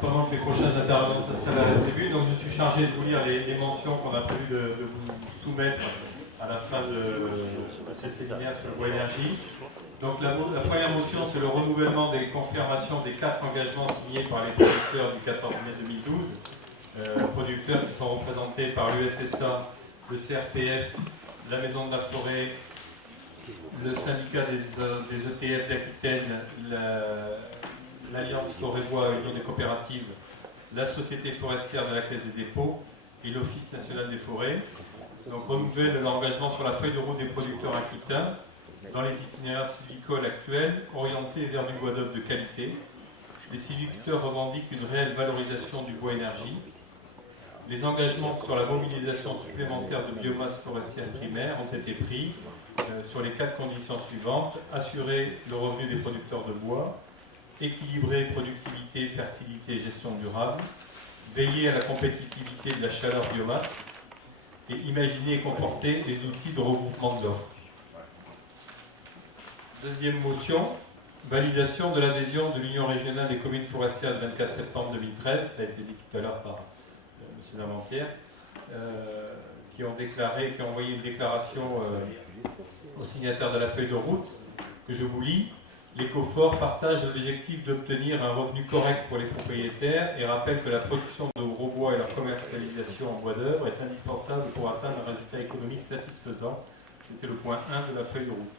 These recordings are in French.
pendant que les prochaines interventions s'installent à la tribune. Donc je suis chargé de vous lire les mentions qu'on a prévu de vous soumettre à la fin de ce séminaire sur le bois énergie. Donc la première motion, c'est le renouvellement des confirmations des 4 engagements signés par les producteurs du 14 mai 2012. Producteurs qui sont représentés par l'USSA, le CRPF, la Maison de la Forêt, le syndicat des ETF d'Aquitaine, l'Alliance Forêt-Bois, Union des coopératives, la Société forestière de la Caisse des dépôts et l'Office national des forêts. Donc renouvelle l'engagement sur la feuille de route des producteurs aquitains dans les itinéraires sylvicoles actuels orientés vers du bois d'œuvre de qualité. Les sylviculteurs revendiquent une réelle valorisation du bois énergie. Les engagements sur la mobilisation supplémentaire de biomasse forestière primaire ont été pris sur les 4 conditions suivantes: assurer le revenu des producteurs de bois, équilibrer productivité, fertilité et gestion durable, veiller à la compétitivité de la chaleur biomasse et imaginer et conforter les outils de regroupement de l'offre. Deuxième motion, validation de l'adhésion de l'Union régionale des communes forestières le 24 septembre 2013, ça a été dit tout à l'heure par M. Lamentière, qui ont envoyé une déclaration aux signataires de la feuille de route, que je vous lis. L'Écofort partage l'objectif d'obtenir un revenu correct pour les propriétaires et rappelle que la production de gros bois et leur commercialisation en bois d'œuvre est indispensable pour atteindre un résultat économique satisfaisant. C'était le point 1 de la feuille de route.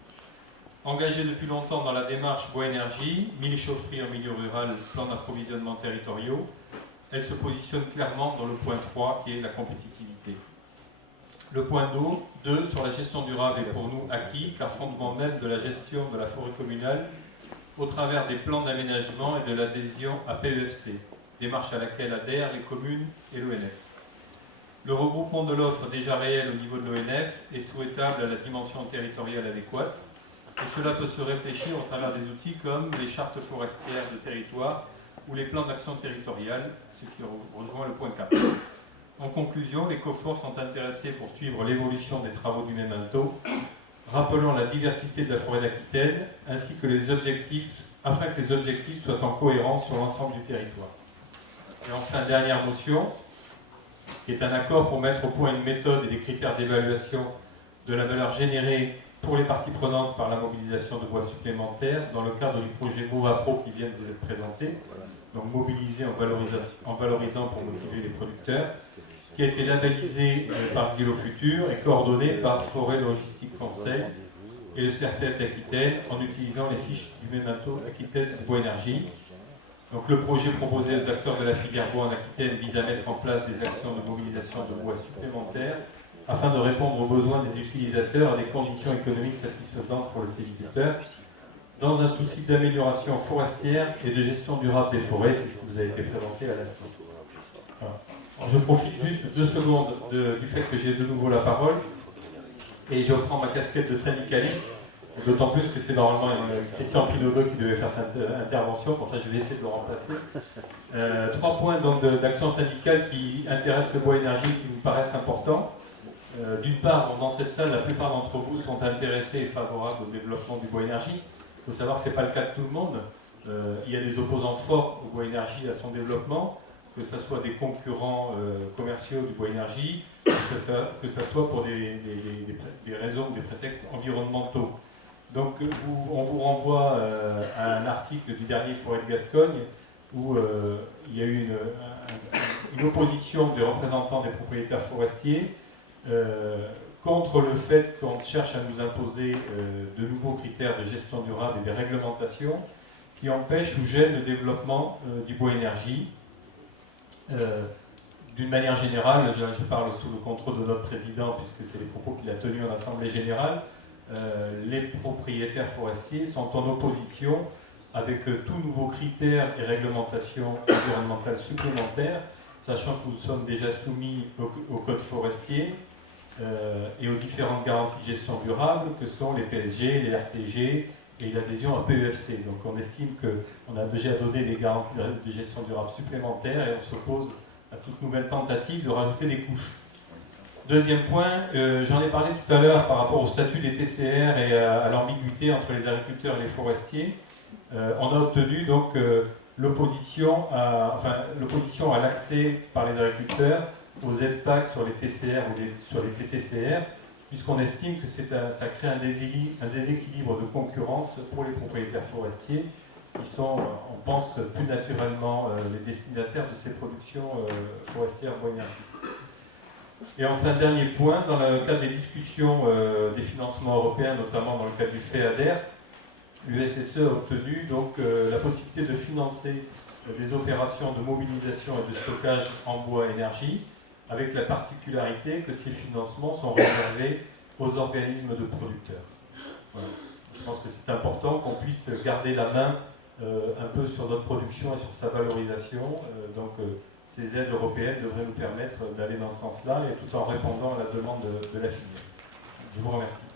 Engagée depuis longtemps dans la démarche bois énergie, 1000 chaufferies en milieu rural, plan d'approvisionnement territoriaux, elle se positionne clairement dans le point 3 qui est la compétitivité. Le point 2 sur la gestion durable est pour nous acquis, car fondement même de la gestion de la forêt communale au travers des plans d'aménagement et de l'adhésion à PEFC, démarche à laquelle adhèrent les communes et l'ONF. Le regroupement de l'offre déjà réelle au niveau de l'ONF est souhaitable à la dimension territoriale adéquate, et cela peut se réfléchir au travers des outils comme les chartes forestières de territoire ou les plans d'action territoriale, ce qui rejoint le point 4. En conclusion, les COFOR sont intéressés pour suivre l'évolution des travaux du Memento, rappelant la diversité de la forêt d'Aquitaine, ainsi que les objectifs, afin que les objectifs soient en cohérence sur l'ensemble du territoire. Et enfin, dernière motion, qui est un accord pour mettre au point une méthode et des critères d'évaluation de la valeur générée pour les parties prenantes par la mobilisation de bois supplémentaires dans le cadre du projet MOVAPRO qui vient de vous être présenté, donc mobilisé en valorisant pour motiver les producteurs, qui a été labellisé par Xylo Futur et coordonné par Forêt Logistique Conseil et le CRPF d'Aquitaine en utilisant les fiches du Memento Aquitaine Bois Énergie. Donc le projet proposé aux acteurs de la filière bois en Aquitaine vise à mettre en place des actions de mobilisation de bois supplémentaires afin de répondre aux besoins des utilisateurs à des conditions économiques satisfaisantes pour le sylviculteur, dans un souci d'amélioration forestière et de gestion durable des forêts. C'est ce qui vous a été présenté à l'instant. Voilà. Je profite juste 2 secondes du fait que j'ai de nouveau la parole et je reprends ma casquette de syndicaliste, d'autant plus que c'est normalement Christian Pinaudot qui devait faire cette intervention, enfin je vais essayer de le remplacer. 3 points d'action syndicale qui intéressent le bois énergie qui nous paraissent importants. D'une part, dans cette salle, la plupart d'entre vous sont intéressés et favorables au développement du bois énergie. Il faut savoir que ce n'est pas le cas de tout le monde. Il y a des opposants forts au bois énergie, à son développement, que ce soit des concurrents commerciaux du bois énergie, que ce soit pour des raisons ou des prétextes environnementaux. Donc on vous renvoie à un article du dernier Forêt de Gascogne où il y a eu une opposition des représentants des propriétaires forestiers contre le fait qu'on cherche à nous imposer de nouveaux critères de gestion durable et des réglementations qui empêchent ou gênent le développement du bois énergie. D'une manière générale, je parle sous le contrôle de notre président puisque c'est les propos qu'il a tenus en Assemblée générale, les propriétaires forestiers sont en opposition avec tout nouveau critère et réglementation environnementale supplémentaire, sachant que nous sommes déjà soumis au code forestier et aux différentes garanties de gestion durable que sont les PSG, les RTG et l'adhésion à PEFC. Donc on estime qu'on a déjà donné des garanties de gestion durable supplémentaires et on s'oppose à toute nouvelle tentative de rajouter des couches. Deuxième point, j'en ai parlé tout à l'heure par rapport au statut des TCR et à l'ambiguïté entre les agriculteurs et les forestiers. On a obtenu donc l'opposition à l'accès par les agriculteurs aux aides PAC sur les TCR ou sur les TTCR, puisqu'on estime que ça crée un déséquilibre de concurrence pour les propriétaires forestiers qui sont, on pense, plus naturellement les destinataires de ces productions forestières bois énergie. Et enfin, dernier point, dans le cadre des discussions des financements européens, notamment dans le cadre du FEADER, l'USSE a obtenu donc la possibilité de financer des opérations de mobilisation et de stockage en bois énergie, avec la particularité que ces financements sont réservés aux organismes de producteurs. Voilà. Je pense que c'est important qu'on puisse garder la main un peu sur notre production et sur sa valorisation. Ces aides européennes devraient nous permettre d'aller dans ce sens-là et tout en répondant à la demande de la filière. Je vous remercie.